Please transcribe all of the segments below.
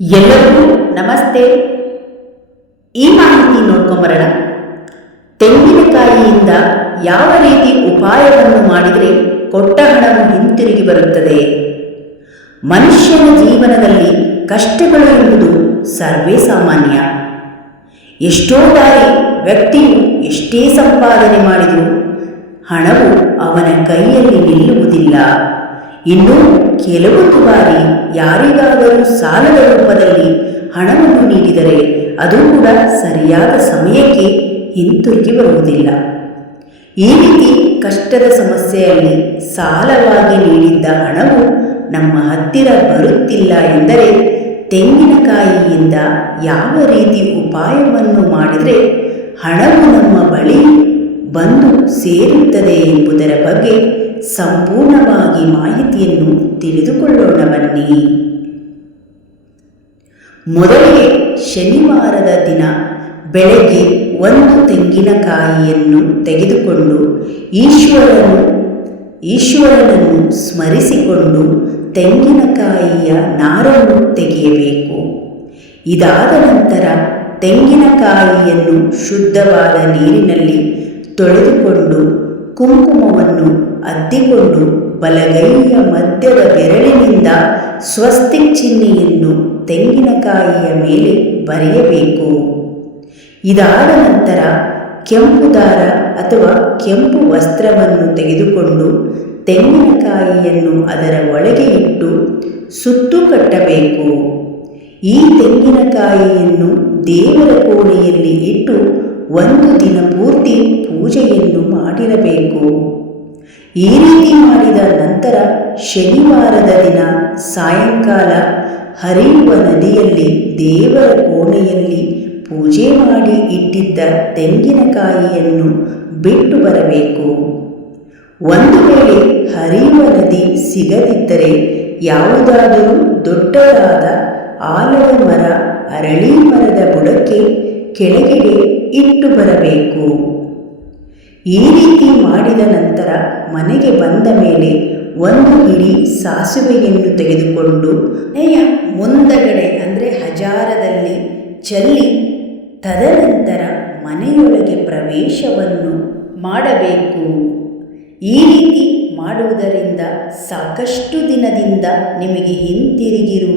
ಎಲ್ಲರಿಗೂ ನಮಸ್ತೆ. ಈ ಮಾಹಿತಿ ನೋಡ್ಕೊಂಬರೋಣ. ತೆಂಗಿನಕಾಯಿಯಿಂದ ಯಾವ ರೀತಿ ಉಪಾಯವನ್ನು ಮಾಡಿದರೆ ಕೊಟ್ಟ ಹಣವು ಹಿಂತಿರುಗಿ ಬರುತ್ತದೆ? ಮನುಷ್ಯನ ಜೀವನದಲ್ಲಿ ಕಷ್ಟಗಳು ಎಂಬುದು ಸರ್ವೇ ಸಾಮಾನ್ಯ. ಎಷ್ಟೋ ಬಾರಿ ವ್ಯಕ್ತಿಯು ಎಷ್ಟೇ ಸಂಪಾದನೆ ಮಾಡಿದರೂ ಹಣವು ಅವನ ಕೈಯಲ್ಲಿ ನಿಲ್ಲುವುದಿಲ್ಲ. ಇನ್ನು ಕೆಲವೊಂದು ಬಾರಿ ಯಾರಿಗಾದರೂ ಸಾಲದ ರೂಪದಲ್ಲಿ ಹಣವನ್ನು ನೀಡಿದರೆ ಅದು ಕೂಡ ಸರಿಯಾದ ಸಮಯಕ್ಕೆ ಹಿಂತಿರುಗಿ ಬರುವುದಿಲ್ಲ. ಈ ರೀತಿ ಕಷ್ಟದ ಸಮಸ್ಯೆಯಲ್ಲಿ ಸಾಲವಾಗಿ ನೀಡಿದ್ದ ಹಣವು ನಮ್ಮ ಹತ್ತಿರ ಬರುತ್ತಿಲ್ಲ ಎಂದರೆ ತೆಂಗಿನಕಾಯಿಯಿಂದ ಯಾವ ರೀತಿ ಉಪಾಯವನ್ನು ಮಾಡಿದರೆ ಹಣವು ನಮ್ಮ ಬಳಿ ಬಂದು ಸೇರುತ್ತದೆ ಎಂಬುದರ ಬಗ್ಗೆ ಸಂಪೂರ್ಣವಾಗಿ ಮಾಹಿತಿಯನ್ನು ತಿಳಿದುಕೊಳ್ಳೋಣ ಬನ್ನಿ ಮೊದಲಿಗೆ ಶನಿವಾರದ ದಿನ ಬೆಳಗ್ಗೆ ಒಂದು ತೆಂಗಿನಕಾಯಿಯನ್ನು ತೆಗೆದುಕೊಂಡು ಈಶ್ವರನು ಈಶ್ವರನನ್ನು ಸ್ಮರಿಸಿಕೊಂಡು ತೆಂಗಿನಕಾಯಿಯ ನಾರನ್ನು ತೆಗೆಯಬೇಕು. ಇದಾದ ನಂತರ ತೆಂಗಿನಕಾಯಿಯನ್ನು ಶುದ್ಧವಾದ ನೀರಿನಲ್ಲಿ ತೊಳೆದುಕೊಂಡು ಕುಂಕುಮವನ್ನು ಅದ್ದಿಕೊಂಡು ಬಲಗೈಯ ಮಧ್ಯದ ಬೆರಳಿನಿಂದ ಸ್ವಸ್ತಿಕ್ ಚಿಹ್ನೆಯನ್ನು ತೆಂಗಿನಕಾಯಿಯ ಮೇಲೆ ಬರೆಯಬೇಕು. ಇದಾದ ನಂತರ ಕೆಂಪು ದಾರ ಅಥವಾ ಕೆಂಪು ವಸ್ತ್ರವನ್ನು ತೆಗೆದುಕೊಂಡು ತೆಂಗಿನಕಾಯಿಯನ್ನು ಅದರ ಒಳಗೆ ಇಟ್ಟು ಸುತ್ತು ಕಟ್ಟಬೇಕು. ಈ ತೆಂಗಿನಕಾಯಿಯನ್ನು ದೇವರ ಕೋಣೆಯಲ್ಲಿ ಇಟ್ಟು ಒಂದು ದಿನ ಪೂರ್ತಿ ಪೂಜೆಯನ್ನು ಮಾಡಿರಬೇಕು. ಈ ರೀತಿ ಮಾಡಿದ ನಂತರ ಶನಿವಾರದ ದಿನ ಸಾಯಂಕಾಲ ಹರಿಯುವ ನದಿಯಲ್ಲಿ ದೇವರ ಕೋಣೆಯಲ್ಲಿ ಪೂಜೆ ಮಾಡಿ ಇಟ್ಟಿದ್ದ ತೆಂಗಿನಕಾಯಿಯನ್ನು ಬಿಟ್ಟು ಬರಬೇಕು. ಒಂದು ವೇಳೆ ಹರಿಯುವ ನದಿ ಸಿಗದಿದ್ದರೆ ಯಾವುದಾದರೂ ದೊಡ್ಡದಾದ ಆಲದ ಮರ, ಅರಳಿ ಮರದ ಬುಡಕ್ಕೆ ಕೆಳಗೆ ಇಟ್ಟು ಬರಬೇಕು. ಈ ರೀತಿ ಮಾಡಿದ ನಂತರ ಮೇಲೆ ಒಂದು ಹಿಡಿ ಸಾಸುವೆಯನ್ನು ತೆಗೆದುಕೊಂಡು ನೆಯ ಮುಂದಗಡೆ ಅಂದರೆ ಹಜಾರದಲ್ಲಿ ಚೆಲ್ಲಿ ತದನಂತರ ಮನೆಯೊಳಗೆ ಪ್ರವೇಶವನ್ನು ಮಾಡಬೇಕು. ಈ ರೀತಿ ಮಾಡುವುದರಿಂದ ಸಾಕಷ್ಟು ದಿನದಿಂದ ನಿಮಗೆ ಹಿಂತಿರುಗಿರು,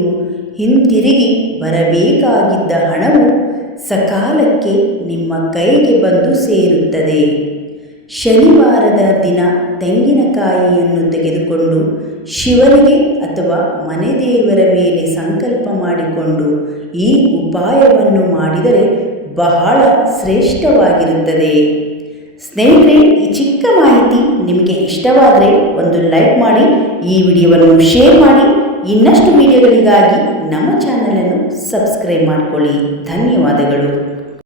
ಹಿಂತಿರುಗಿ ಬರಬೇಕಾಗಿದ್ದ ಹಣವು ಸಕಾಲಕ್ಕೆ ನಿಮ್ಮ ಕೈಗೆ ಬಂದು ಸೇರುತ್ತದೆ. ಶನಿವಾರದ ದಿನ ತೆಂಗಿನಕಾಯಿಯನ್ನು ತೆಗೆದುಕೊಂಡು ಶಿವನಿಗೆ ಅಥವಾ ಮನೆ ದೇವರ ಮೇಲೆ ಸಂಕಲ್ಪ ಮಾಡಿಕೊಂಡು ಈ ಉಪಾಯವನ್ನು ಮಾಡಿದರೆ ಬಹಳ ಶ್ರೇಷ್ಠವಾಗಿರುತ್ತದೆ. ಸ್ನೇಹಿತರೆ, ಈ ಚಿಕ್ಕ ಮಾಹಿತಿ ನಿಮಗೆ ಇಷ್ಟವಾದರೆ ಒಂದು ಲೈಕ್ ಮಾಡಿ, ಈ ವಿಡಿಯೋವನ್ನು ಶೇರ್ ಮಾಡಿ, ಇನ್ನಷ್ಟು ವಿಡಿಯೋಗಳಿಗಾಗಿ ನಮ್ಮ ಚಾನಲನ್ನು ಸಬ್ಸ್ಕ್ರೈಬ್ ಮಾಡಿಕೊಳ್ಳಿ. ಧನ್ಯವಾದಗಳು.